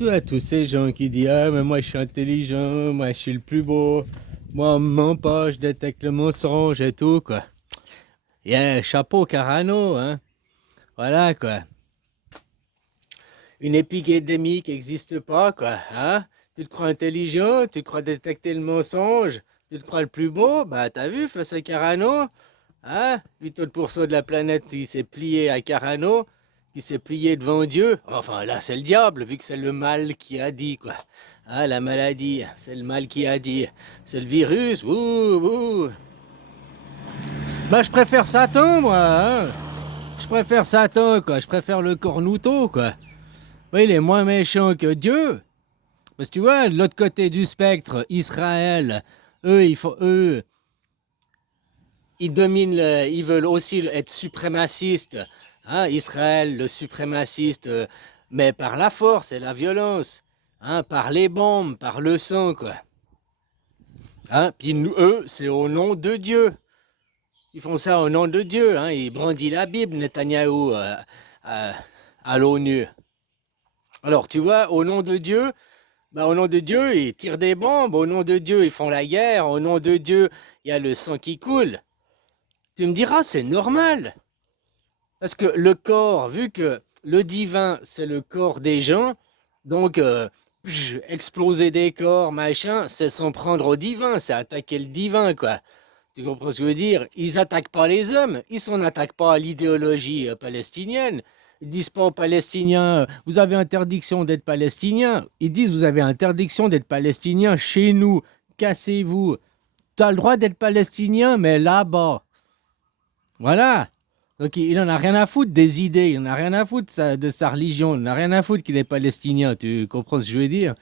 Tu as tous ces gens qui disent ah, mais moi je suis intelligent, moi je suis le plus beau, moi on me ment pas, je détecte le mensonge et tout, quoi. Yeah, chapeau Carano, hein. Voilà, quoi. Une épidémie qui n'existe pas, quoi. Hein? Tu te crois intelligent, tu te crois détecter le mensonge, tu te crois le plus beau, bah t'as vu face à Carano, hein? 80% de la planète qui s'est plié à Carano, qui s'est plié devant Dieu. Enfin là c'est le diable, vu que c'est le mal qui a dit, quoi. Ah, la maladie, c'est le mal qui a dit. C'est le virus, ouh, ouh. Bah je préfère Satan, moi, hein? Je préfère Satan, quoi. Je préfère le cornouto, quoi. Oui, il est moins méchant que Dieu. Parce que tu vois, de l'autre côté du spectre, Israël, eux, ils dominent, ils veulent aussi être suprémacistes. Hein, Israël, le suprémaciste, mais par la force et la violence. Hein, par les bombes, par le sang, quoi. Hein, puis nous, eux, c'est au nom de Dieu. Ils font ça au nom de Dieu. Hein, ils brandissent la Bible, Netanyahou, à, à l'ONU. Alors, tu vois, au nom de Dieu, bah, au nom de Dieu, ils tirent des bombes, au nom de Dieu, ils font la guerre, au nom de Dieu, il y a le sang qui coule. Tu me diras, c'est normal. Parce que le corps, vu que le divin, c'est le corps des gens, donc exploser des corps, machin, c'est s'en prendre au divin, c'est attaquer le divin, quoi. Tu comprends ce que je veux dire? Ils attaquent pas les hommes, ils s'en attaquent pas à l'idéologie palestinienne. Ils disent pas aux Palestiniens, vous avez interdiction d'être palestinien. Ils disent, vous avez interdiction d'être palestinien chez nous. Cassez-vous. Tu as le droit d'être palestinien, mais là-bas. Voilà. Donc il en a rien à foutre des idées, il en a rien à foutre de sa religion, il en a rien à foutre qu'il est palestinien. Tu comprends ce que je veux dire?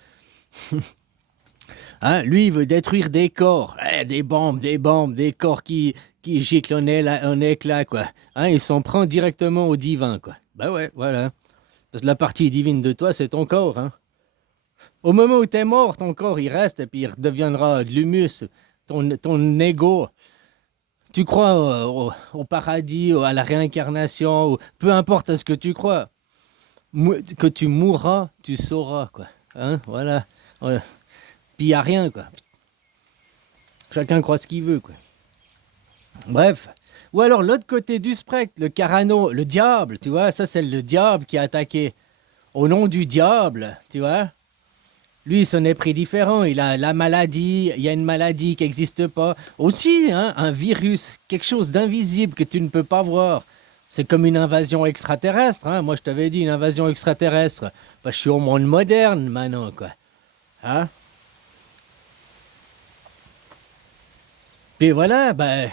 Hein, lui, il veut détruire des corps, des bombes, des corps qui giclent en éclat, quoi. Hein, il s'en prend directement au divin, quoi. Bah ouais, voilà. Parce que la partie divine de toi, c'est ton corps, hein. Au moment où t'es mort, ton corps, il reste et puis il redeviendra de l'humus, ton ego. Tu crois au paradis, à la réincarnation, peu importe à ce que tu crois. Que tu mourras, tu sauras, quoi. Hein, voilà. Voilà. Puis il n'y a rien, quoi. Chacun croit ce qu'il veut, quoi. Bref. Ou alors l'autre côté du spectre, le Carano, le diable, tu vois, ça c'est le diable qui a attaqué. Au nom du diable, tu vois. Lui, son est pris différent. Il a la maladie, il y a une maladie qui n'existe pas. Aussi, hein, un virus, quelque chose d'invisible que tu ne peux pas voir. C'est comme une invasion extraterrestre. Hein. Moi, je t'avais dit une invasion extraterrestre. Bah, je suis au monde moderne maintenant, quoi. Hein? Puis voilà, ben,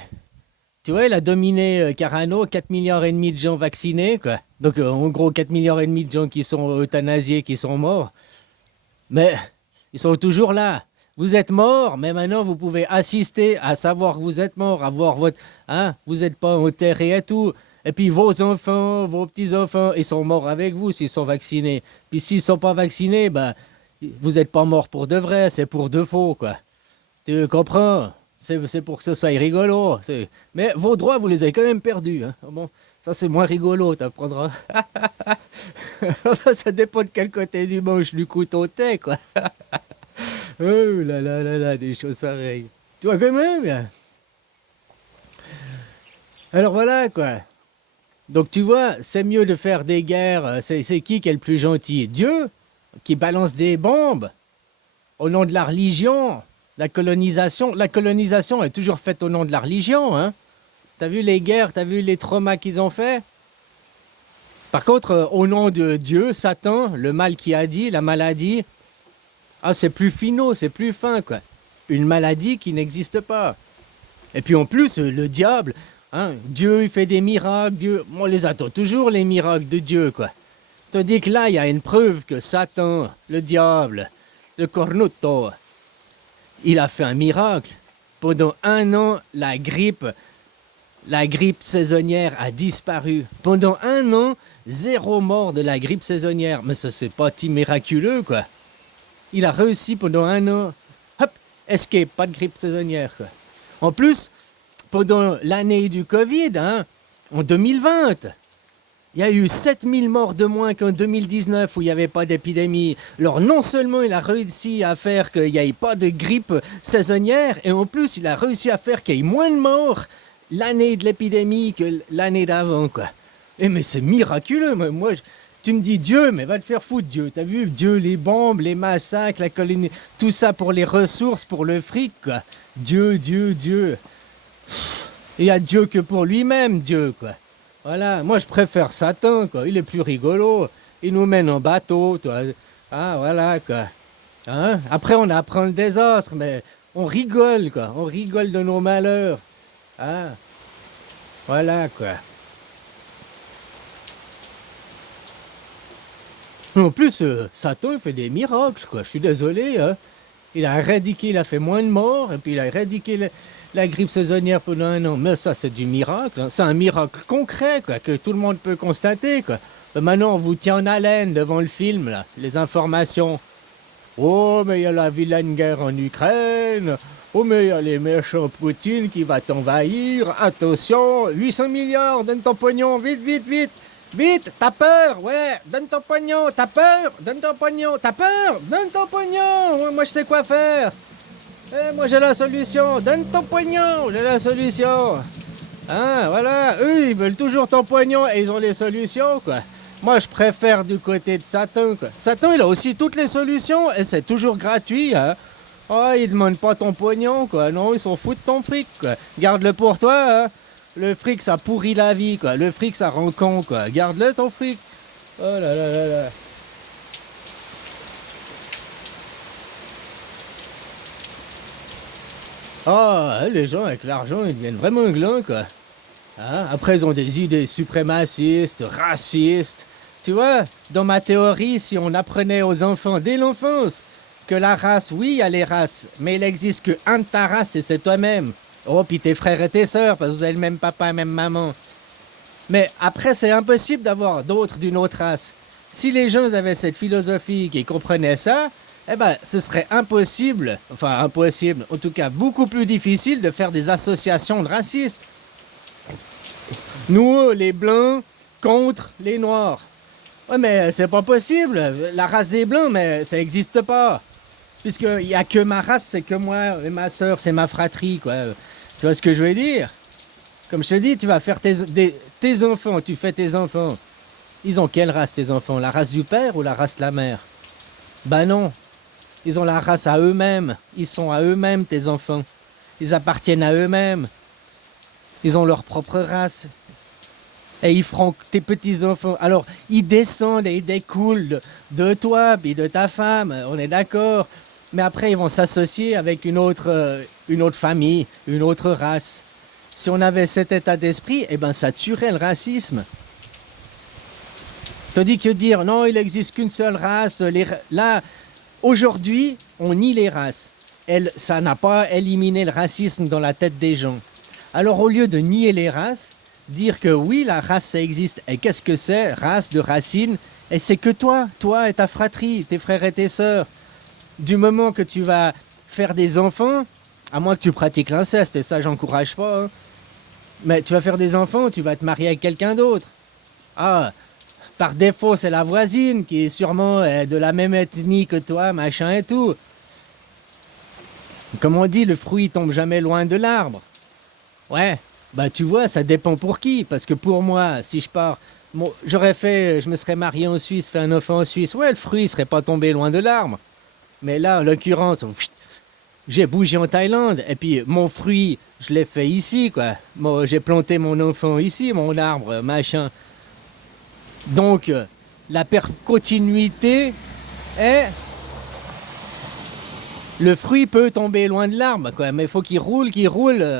tu vois, il a dominé Carano, 4 milliards et demi de gens vaccinés, quoi. Donc, en gros, 4 milliards et demi de gens qui sont euthanasiés, qui sont morts. Mais ils sont toujours là. Vous êtes mort, mais maintenant vous pouvez assister à savoir que vous êtes mort, à voir votre... Hein, vous n'êtes pas enterré et tout. Et puis vos enfants, vos petits-enfants, ils sont morts avec vous s'ils sont vaccinés. Puis s'ils ne sont pas vaccinés, ben, vous n'êtes pas morts pour de vrai, c'est pour de faux, quoi. Tu comprends? C'est pour que ce soit rigolo. Mais vos droits, vous les avez quand même perdus. Hein. Bon, ça c'est moins rigolo, t'apprendras. Ça dépend de quel côté du manche du couteau t'es, quoi. Oh là, des choses pareilles. Tu vois quand même. Alors voilà, quoi. Donc tu vois, c'est mieux de faire des guerres. C'est qui est le plus gentil? Dieu, qui balance des bombes au nom de la religion. La colonisation. La colonisation est toujours faite au nom de la religion, hein. T'as vu les guerres, t'as vu les traumas qu'ils ont fait? Par contre, au nom de Dieu, Satan, le mal qui a dit, la maladie, ah, c'est plus finot, c'est plus fin, quoi. Une maladie qui n'existe pas. Et puis en plus, le diable, hein, Dieu, il fait des miracles, Dieu, on les attend toujours, les miracles de Dieu, quoi. Tandis que là, il y a une preuve que Satan, le diable, le cornuto, il a fait un miracle. Pendant un an, la grippe saisonnière a disparu. Pendant un an, zéro mort de la grippe saisonnière. Mais ça, c'est pas si miraculeux, quoi. Il a réussi pendant un an. Hop, escape, pas de grippe saisonnière, quoi. En plus, pendant l'année du Covid, hein, en 2020, Il y a eu 7000 morts de moins qu'en 2019 où il n'y avait pas d'épidémie. Alors non seulement il a réussi à faire qu'il n'y ait pas de grippe saisonnière, et en plus il a réussi à faire qu'il y ait moins de morts l'année de l'épidémie que l'année d'avant, quoi. Et mais c'est miraculeux, tu me dis Dieu, mais va te faire foutre Dieu. T'as vu Dieu, les bombes, les massacres, la colonie, tout ça pour les ressources, pour le fric, quoi. Dieu, Dieu, Dieu. Il y a Dieu que pour lui-même, Dieu, quoi. Voilà, moi je préfère Satan, quoi. Il est plus rigolo. Il nous mène en bateau, toi. Ah, voilà, quoi. Hein? Après, on apprend le désastre, mais on rigole, quoi. On rigole de nos malheurs. Ah, voilà, quoi. En plus, Satan, il fait des miracles, quoi. Je suis désolé, hein. Il a éradiqué, il a fait moins de morts, et puis il a éradiqué la grippe saisonnière pendant 1 an. Mais ça, c'est du miracle, hein. C'est un miracle concret, quoi, que tout le monde peut constater, quoi. Maintenant, on vous tient en haleine devant le film, là, les informations. Oh, mais il y a la vilaine guerre en Ukraine. Oh, mais il y a les méchants Poutine qui va t'envahir. Attention, 800 milliards, donne ton pognon, vite, vite, vite. Vite, t'as peur, ouais, donne ton pognon, t'as peur, donne ton pognon, t'as peur, donne ton pognon, ouais, moi je sais quoi faire. Moi j'ai la solution, donne ton pognon, j'ai la solution. Hein, voilà, eux ils veulent toujours ton pognon et ils ont les solutions, quoi. Moi je préfère du côté de Satan, quoi. Satan il a aussi toutes les solutions et c'est toujours gratuit, hein. Oh, ils demandent pas ton pognon, quoi, non, ils s'en foutent de ton fric, quoi. Garde-le pour toi, hein. Le fric, ça pourrit la vie, quoi. Le fric, ça rend con, quoi. Garde-le, ton fric. Oh là là là là. Ah, les gens avec l'argent, ils deviennent vraiment glands, quoi. Hein? Après, ils ont des idées suprémacistes, racistes. Tu vois, dans ma théorie, si on apprenait aux enfants dès l'enfance que la race, oui, il y a les races, mais il n'existe qu'un de ta race et c'est toi-même. Oh, puis tes frères et tes sœurs, parce que vous avez le même papa et même maman. Mais après, c'est impossible d'avoir d'autres d'une autre race. Si les gens avaient cette philosophie, qu'ils comprenaient ça, eh ben, ce serait impossible, enfin impossible, en tout cas beaucoup plus difficile de faire des associations de racistes. Nous, les blancs, contre les noirs. Ouais, mais c'est pas possible. La race des blancs, mais ça n'existe pas. Puisqu'il n'y a que ma race, c'est que moi, et ma soeur, c'est ma fratrie, quoi. Tu vois ce que je veux dire? Comme je te dis, tu vas faire tes enfants, tu fais tes enfants. Ils ont quelle race, tes enfants? La race du père ou la race de la mère? Ben non. Ils ont la race à eux-mêmes. Ils sont à eux-mêmes, tes enfants. Ils appartiennent à eux-mêmes. Ils ont leur propre race. Et ils feront tes petits-enfants. Alors, ils descendent et ils découlent de toi, puis de ta femme, on est d'accord. Mais après, ils vont s'associer avec une autre famille, une autre race. Si on avait cet état d'esprit, eh ben, ça tuerait le racisme. Tandis que dire, non, il n'existe qu'une seule race. Là, aujourd'hui, on nie les races. Ça n'a pas éliminé le racisme dans la tête des gens. Alors, au lieu de nier les races, dire que oui, la race, ça existe. Et qu'est-ce que c'est? Race de racine. Et c'est que toi et ta fratrie, tes frères et tes sœurs. Du moment que tu vas faire des enfants, à moins que tu pratiques l'inceste, et ça, j'encourage pas, hein. Mais tu vas faire des enfants, tu vas te marier avec quelqu'un d'autre. Ah, par défaut, c'est la voisine qui est sûrement de la même ethnie que toi, machin et tout. Comme on dit, le fruit tombe jamais loin de l'arbre. Ouais, bah tu vois, ça dépend pour qui. Parce que pour moi, si je pars, bon, je me serais marié en Suisse, fait un enfant en Suisse. Ouais, le fruit serait pas tombé loin de l'arbre. Mais là, en l'occurrence, j'ai bougé en Thaïlande. Et puis, mon fruit, je l'ai fait ici, quoi. Moi, j'ai planté mon enfant ici, mon arbre, machin. Donc, la continuité est... Le fruit peut tomber loin de l'arbre, quoi, mais il faut qu'il roule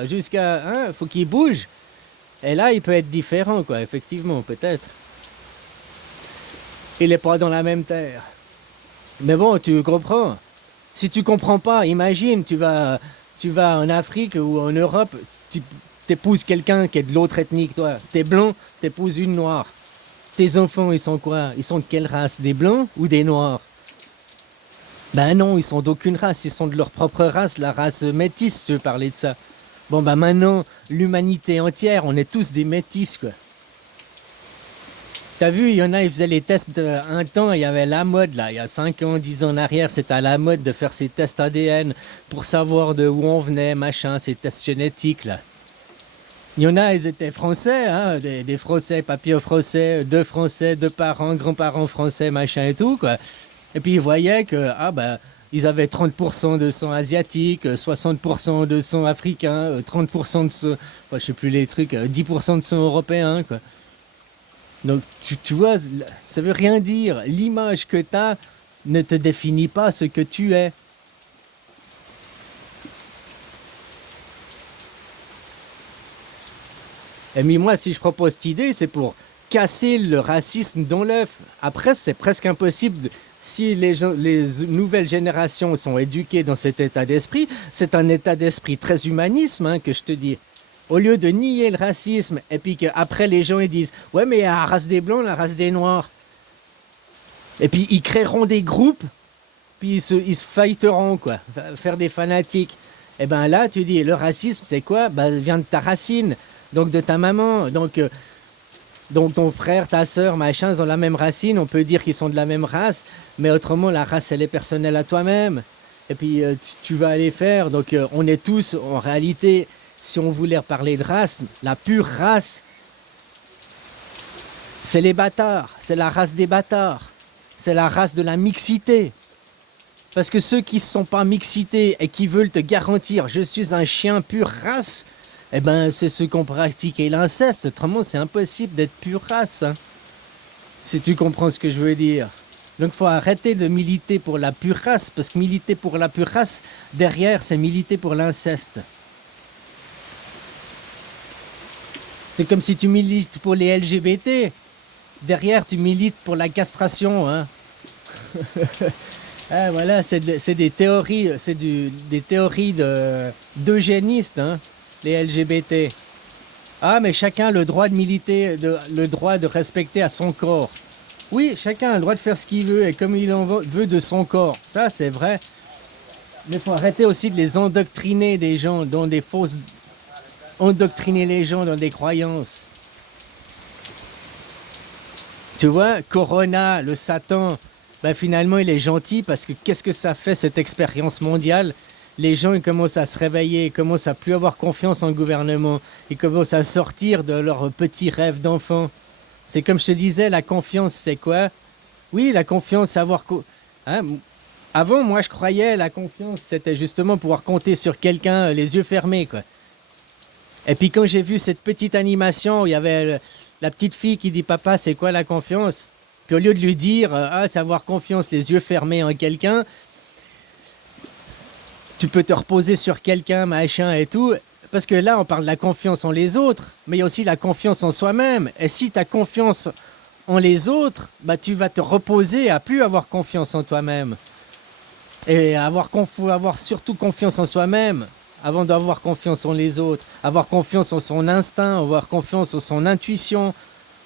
jusqu'à... Hein, faut qu'il bouge. Et là, il peut être différent, quoi, effectivement, peut-être. Il n'est pas dans la même terre. Mais bon, tu comprends. Si tu comprends pas, imagine, tu vas en Afrique ou en Europe, tu t'épouses quelqu'un qui est de l'autre ethnie que toi. T'es blanc, t'épouses une noire. Tes enfants, ils sont quoi? Ils sont de quelle race? Des blancs ou des noirs? Ben non, ils sont d'aucune race, ils sont de leur propre race, la race métisse, si tu veux parler de ça. Bon ben maintenant, l'humanité entière, on est tous des métis, quoi. T'as vu, il y en a, ils faisaient les tests un temps, il y avait la mode là, il y a 5 ans, 10 ans en arrière, c'était à la mode de faire ces tests ADN pour savoir de où on venait, machin, ces tests génétiques là. Il y en a, ils étaient français, hein, des Français, papiers français, deux parents, grands-parents français, machin et tout, quoi. Et puis ils voyaient que, ah bah, ils avaient 30% de sang asiatique, 60% de sang africain, 30% de sang, enfin, je sais plus les trucs, 10% de sang européen, quoi. Donc, tu vois, ça veut rien dire. L'image que tu as ne te définit pas ce que tu es. Et mais moi, si je propose cette idée, c'est pour casser le racisme dans l'œuf. Après, c'est presque impossible. Si les nouvelles générations sont éduquées dans cet état d'esprit, c'est un état d'esprit très humanisme, hein, que je te dis. Au lieu de nier le racisme, et puis qu'après les gens ils disent ouais, mais il y a la race des blancs, la race des noirs. Et puis ils créeront des groupes, puis ils se fighteront, quoi, faire des fanatiques. Et ben là, tu dis, le racisme, c'est quoi? Ben, il vient de ta racine, donc de ta maman. Donc ton frère, ta soeur, machin, ils ont la même racine, on peut dire qu'ils sont de la même race, mais autrement, la race, elle est personnelle à toi-même. Et puis tu vas aller faire, donc on est tous, en réalité, si on voulait parler de race, la pure race, c'est les bâtards, c'est la race des bâtards, c'est la race de la mixité. Parce que ceux qui ne sont pas mixités et qui veulent te garantir je suis un chien pure race, eh ben c'est ceux qui ont pratiqué l'inceste. Autrement, c'est impossible d'être pure race. Hein, si tu comprends ce que je veux dire. Donc il faut arrêter de militer pour la pure race, parce que militer pour la pure race, derrière, c'est militer pour l'inceste. C'est comme si tu milites pour les LGBT. Derrière, tu milites pour la castration. Hein. Ah, voilà, c'est des théories, des théories d'eugénistes, hein, les LGBT. Ah, mais chacun a le droit de militer, le droit de respecter à son corps. Oui, chacun a le droit de faire ce qu'il veut et comme il en veut de son corps. Ça, c'est vrai. Mais il faut arrêter aussi de les endoctriner des gens dans des fausses... Endoctriner les gens dans des croyances. Tu vois, Corona, le Satan, ben finalement il est gentil parce que qu'est-ce que ça fait cette expérience mondiale? Les gens ils commencent à se réveiller, ils commencent à plus avoir confiance en le gouvernement, ils commencent à sortir de leurs petits rêves d'enfant. C'est comme je te disais, la confiance c'est quoi? Oui, la confiance, savoir... Hein? Avant, moi je croyais la confiance c'était justement pouvoir compter sur quelqu'un les yeux fermés, quoi. Et puis quand j'ai vu cette petite animation où il y avait la petite fille qui dit papa c'est quoi la confiance? Puis au lieu de lui dire savoir confiance les yeux fermés en quelqu'un, tu peux te reposer sur quelqu'un machin et tout. Parce que là on parle de la confiance en les autres, mais il y a aussi la confiance en soi-même. Et si tu as confiance en les autres, bah tu vas te reposer à plus avoir confiance en toi-même. Et faut avoir surtout confiance en soi-même avant d'avoir confiance en les autres, avoir confiance en son instinct, avoir confiance en son intuition,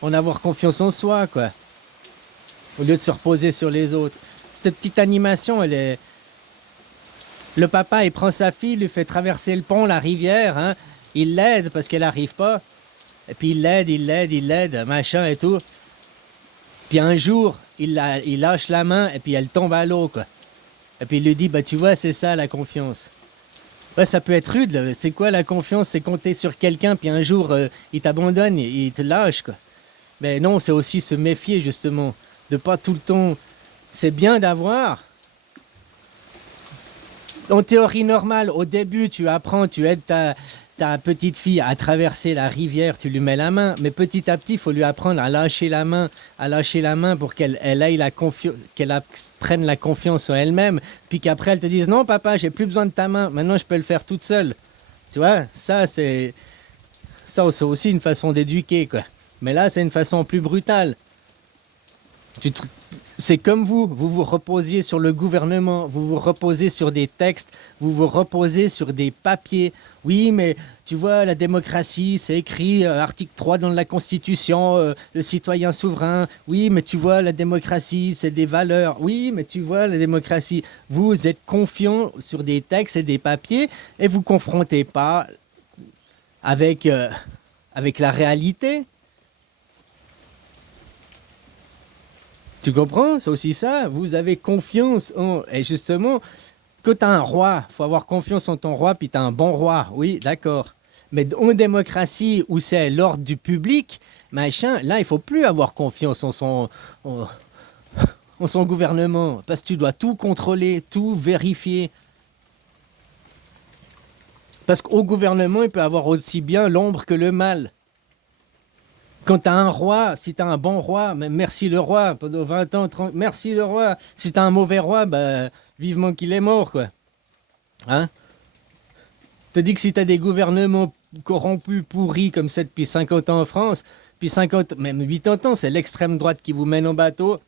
en avoir confiance en soi, quoi. Au lieu de se reposer sur les autres. Cette petite animation, elle est... Le papa, il prend sa fille, lui fait traverser le pont, la rivière, hein. Il l'aide parce qu'elle n'arrive pas. Et puis il l'aide, machin et tout. Puis un jour, il lâche la main et puis elle tombe à l'eau, quoi. Et puis il lui dit, bah tu vois, c'est ça la confiance. Ouais, ça peut être rude, là. C'est quoi la confiance? C'est compter sur quelqu'un, puis un jour, il t'abandonne, il te lâche, quoi. Mais non, c'est aussi se méfier, justement. De pas tout le temps... C'est bien d'avoir... En théorie normale, au début, tu apprends, tu aides ta petite fille à traverser la rivière, tu lui mets la main. Mais petit à petit, il faut lui apprendre à lâcher la main pour qu'elle aille prenne la confiance en elle-même. Puis qu'après, elle te dise, non papa, j'ai plus besoin de ta main, maintenant je peux le faire toute seule. Tu vois, ça c'est aussi une façon d'éduquer, quoi. Mais là, c'est une façon plus brutale. C'est comme vous vous reposiez sur le gouvernement, vous vous reposez sur des textes, vous vous reposez sur des papiers. Oui, mais tu vois, la démocratie, c'est écrit, article 3 dans la Constitution, le citoyen souverain. Oui, mais tu vois, la démocratie, c'est des valeurs. Oui, mais tu vois, la démocratie, vous êtes confiant sur des textes et des papiers et vous ne confrontez pas avec la réalité. Tu comprends? C'est aussi ça. Vous avez confiance en... Et justement, quand tu as un roi, faut avoir confiance en ton roi, puis tu as un bon roi. Oui, d'accord. Mais en démocratie, où c'est l'ordre du public, machin, là, il faut plus avoir confiance en, en son gouvernement. Parce que tu dois tout contrôler, tout vérifier. Parce qu'au gouvernement, il peut avoir aussi bien l'ombre que le mal. Quand tu as un roi, si tu as un bon roi, merci le roi, pendant 20 ans, 30, merci le roi. Si tu as un mauvais roi, bah, vivement qu'il est mort, quoi. Hein? Te dis que si tu as des gouvernements corrompus, pourris, comme ça depuis 50 ans en France, puis 50, même 80 ans, c'est l'extrême droite qui vous mène en bateau,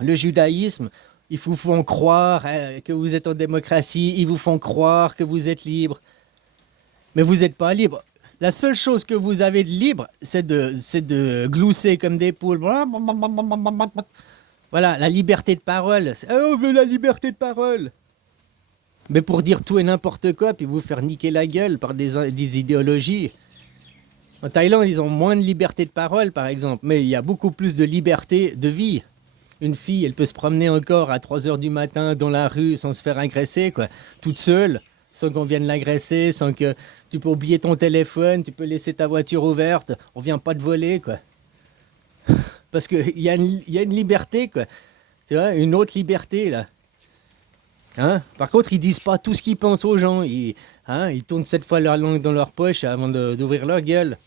le judaïsme, ils vous font croire que vous êtes en démocratie, ils vous font croire que vous êtes libre. Mais vous n'êtes pas libre. La seule chose que vous avez de libre, c'est de glousser comme des poules. Voilà, la liberté de parole. On veut la liberté de parole. Mais pour dire tout et n'importe quoi, puis vous faire niquer la gueule par des idéologies. En Thaïlande, ils ont moins de liberté de parole, par exemple, mais il y a beaucoup plus de liberté de vie. Une fille, elle peut se promener encore à 3 heures du matin dans la rue sans se faire agresser, quoi, toute seule, sans qu'on vienne l'agresser, sans que tu peux oublier ton téléphone, tu peux laisser ta voiture ouverte, on vient pas te voler, quoi. Parce qu'il y a une liberté, quoi. Tu vois, une autre liberté, là. Hein? Par contre, ils disent pas tout ce qu'ils pensent aux gens. Ils tournent 7 fois leur langue dans leur poche avant d'ouvrir leur gueule.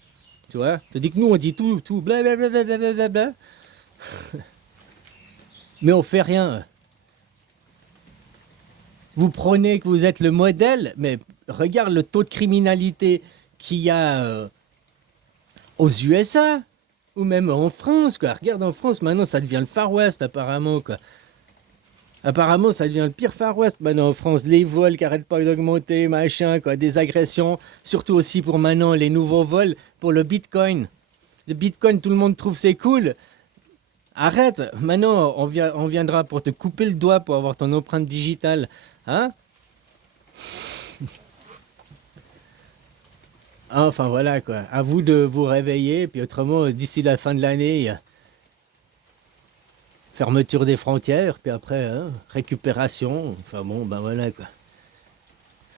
Tu vois? Tandis que nous, on dit tout, blablabla, blablabla. Mais on fait rien. Vous prenez que vous êtes le modèle, mais regarde le taux de criminalité qu'il y a aux USA ou même en France, quoi. Regarde en France, maintenant ça devient le Far West apparemment, quoi. Apparemment, ça devient le pire Far West maintenant en France. Les vols qui arrêtent pas d'augmenter, machin, quoi. Des agressions. Surtout aussi pour maintenant les nouveaux vols pour le Bitcoin. Le Bitcoin, tout le monde trouve c'est cool. Arrête. Maintenant, on viendra pour te couper le doigt pour avoir ton empreinte digitale. Hein? Enfin voilà quoi. À vous de vous réveiller. Puis autrement, d'ici la fin de l'année, fermeture des frontières. Puis après, hein, récupération. Enfin bon, ben voilà quoi.